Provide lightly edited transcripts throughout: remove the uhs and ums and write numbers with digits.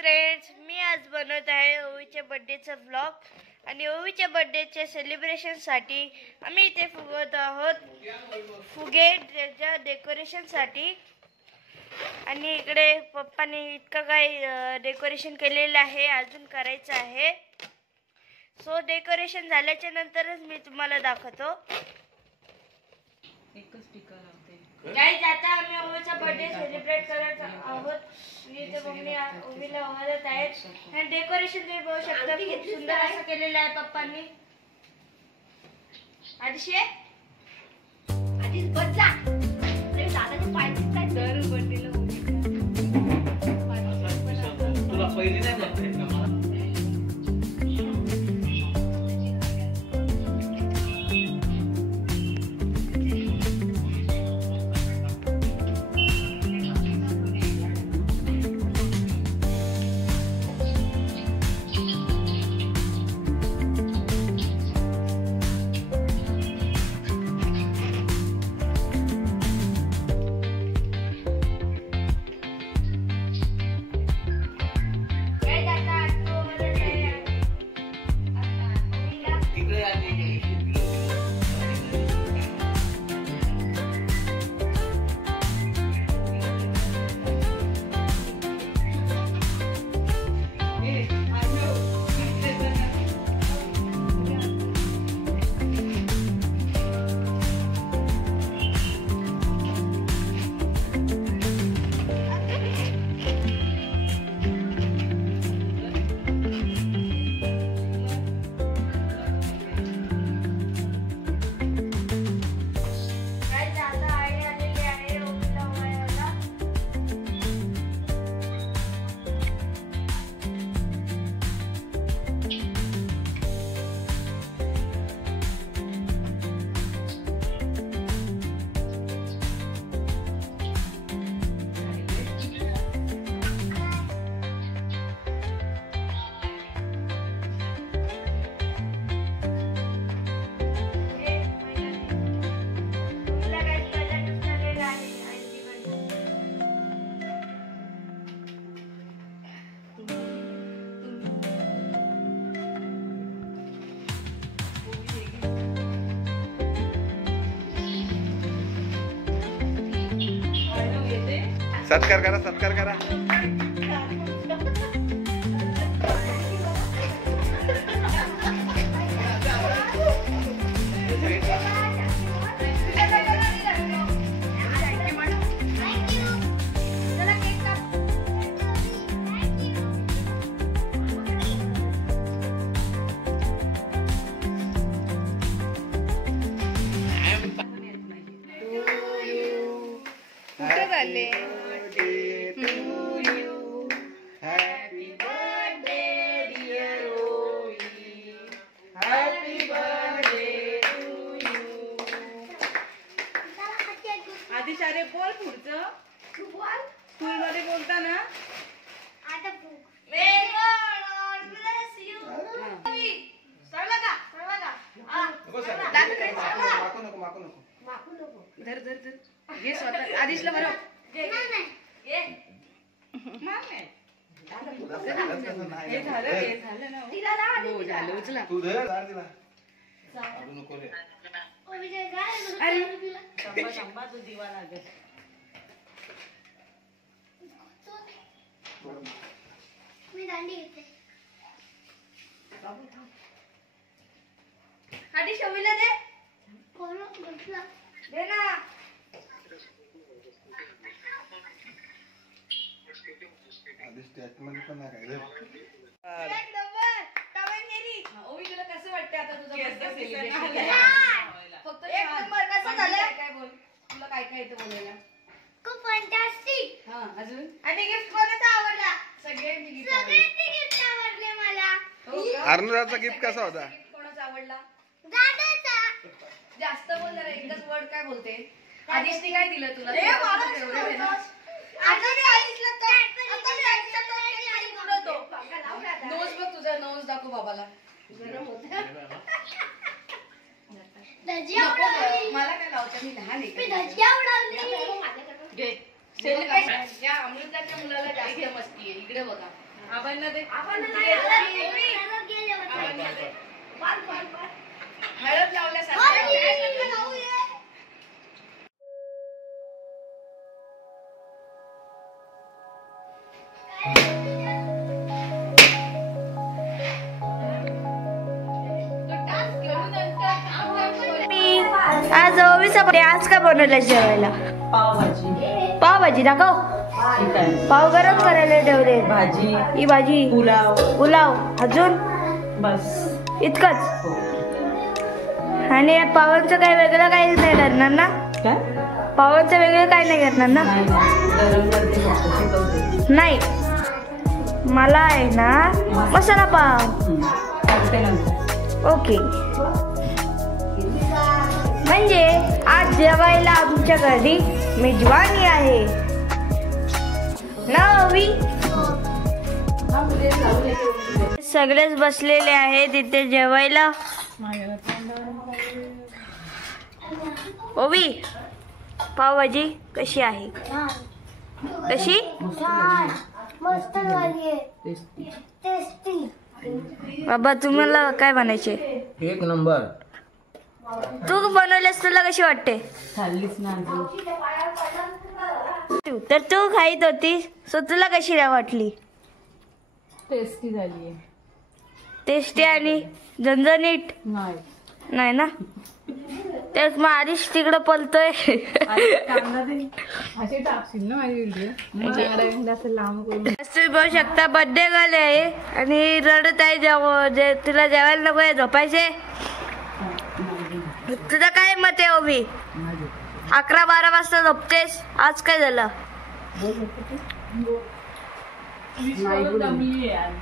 Friends, मी आज बनवत आहे ओवीच्या बर्थडेचा व्लॉग आणि ओवीच्या बर्थडेच्या सेलिब्रेशनसाठी आम्ही इथे फुगवत आहोत फुगे त्याच्या डेकोरेशनसाठी. आणि इकडे पप्पाने इतकं काही डेकोरेशन केलेलं आहे, अजून करायचं आहे. सो डेकोरेशन झाल्याच्या नंतरच मी तुम्हाला दाखवतो. गाईज, आता आम्ही ओवीचा बर्थडे सेलिब्रेट करत आहोत आणि इथे मम्मी ओवीला ओवाळत आहेत. आणि डेकोरेशन तुम्ही बघू शकता, खूप सुंदर असं केलेलं आहे पप्पांनी. आदिशे आधीच बदला दादाचे पाहिजे काय दर बर्थडेला तुला पहिली नाही म्हणते. सत्कार करा, सत्कार करा. कुठे झाले? आदिश, अरे बोल पुढचं. स्कूल मध्ये बोलता ना. धर धर धर घे स्वतः. आदिशला बरं हे झालं ना. हो झालं, उचला. दिवा लागेल. आधी शमीला दे दे ना. ओवी, तुला कसं वाटतं आता तुझं फक्त एक नंबर कसं झालं? काय बोल, तुला काय काय येतं बोलायला? खूप फॅन्टास्टिक. हा, अजून? आणि गिफ्ट कोणाचा आवडला? सगळ्यांनी गिफ्ट आवडले मला. अर्णदाचा गिफ्ट कसा होता? कोणाचा आवडला? दादाचा. जास्त बोल जरा, एकच वर्ड काय बोलते. आदिशने काय दिलं तुला? नोज बघ तुझा, नोज दाखव बाबाला. मला काय लावतं, मी लहान आहे. या अमृताच्या मुलाला जास्त मस्ती आहे. इकडे बघा. हळद लावल्यासारखं आज ओवीचा बर्थडे. आज काय बनवलं जेवायला? पावभाजी दाखव. पाव गरम करायला ठेवले. भाजी, ही भाजी, पुलाव अजून बस इतकंच. आणि या पावांचं काही वेगळं काही नाही करणार ना? काय पावांचं वेगळं काही नाही करणार ना? नाही, मला आहे ना मसाला पाव. ओके. म्हणजे आज जेवायला आमच्या घरी मेजवानी आहे ना ओवी? सगळेच बसलेले आहेत इथे जेवायला. ओवी, पावभाजी कशी आहे? कशी? मस्त झाली टेस्टी. बाबा तुम्हाला काय बनायचे? एक नंबर. तू बनवलेस, तुला कशी वाटते? खाल्लीच ना तर तू खाईत होतीस, सो तुला कशी वाटली? टेस्टी झाली. टेस्टी आणि झणझणीत नाही नाही ना? तेच मग आधीच तिकडं पलतोय. असे टाकशील ना माझी व्हिडिओ असं लांब करून. तुम्ही बघू शकता बर्थडे गर्ल आहे आणि रडत आहे. तुला जेवायला नको आहे, झोपायचे. तुझं काय मत आहे ओवी? 11-12 वाजता झोपतेस, आज काय झालं?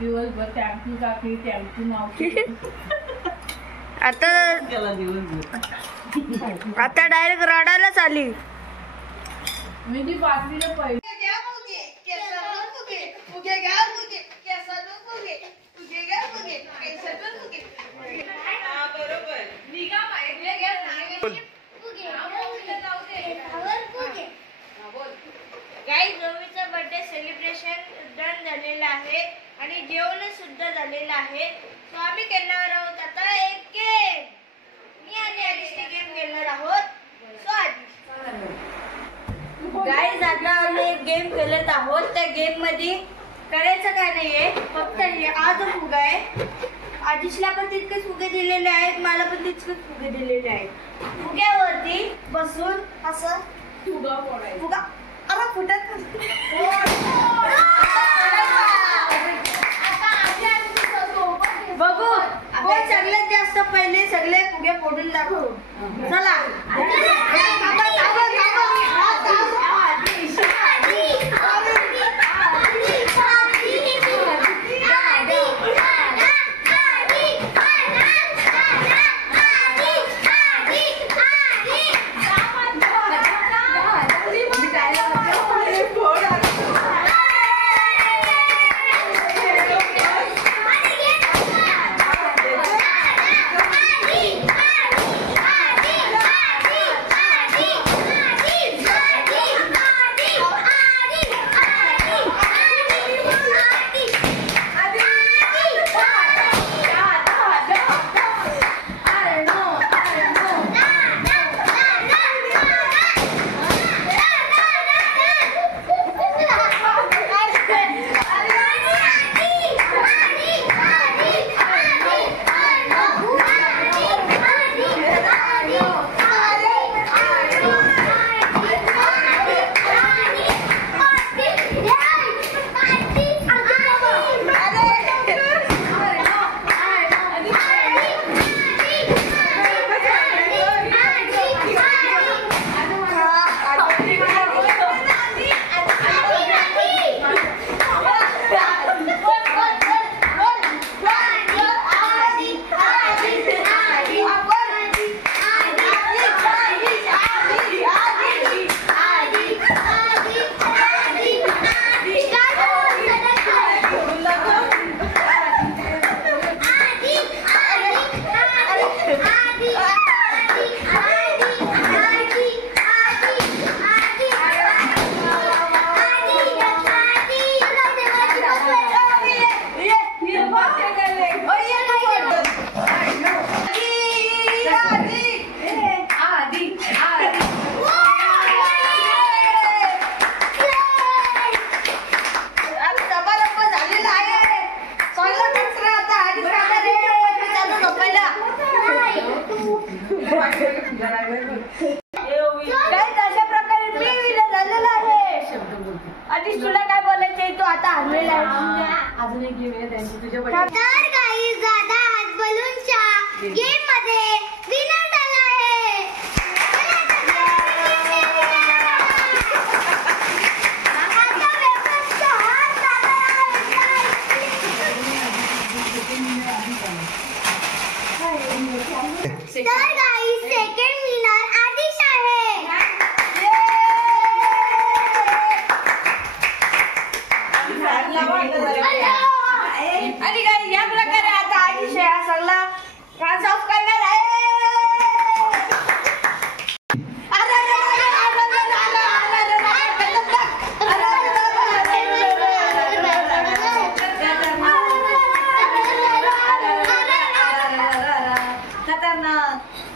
दिवसभर टॅम्पू टाकली, टॅम्पू मावशी. आता डायरेक्ट रडायलाच आली. मी ती पाचवीला पहिली. गाईज, ओवीचं बर्थडे सेलिब्रेशन डन झालेलं आहे आणि जेवण सुद्धा झालेलं आहे. सो आम्ही खेळणार आहोत आता एक गेम. मी आणि आदिश्री गेम खेळणार आहोत. सो गाईज, आता आम्ही एक गेम खेळत आहोत. त्या गेम मध्ये करायचं काय नाहीये, फक्त आज फुगा आहे. आदिशला पण तितकेच फुगे दिलेले आहेत, मला पण तितकेच फुगे दिलेले आहेत. फुग्यावरती बसून असं फुगा अरे फुटत बघू कोण सगळ्यात जास्त पहिले सगळे फुगे फोडून दाखवू. चला. आधी तुला काय बोलायचंय तू आता आणलेला आहे. अजून एक गेम आहे त्यांची तुझ्या तर काही दादा आज बलूनच्या गेम मध्ये विनर झाला आहे. आता वेफर्सचा हात लागला आहे. तर काही सेकंड विनर आदिश आहे. आणि काय या प्रकारे आता आदिश हा सगळा कान साफ करणार आहे. खतरनाक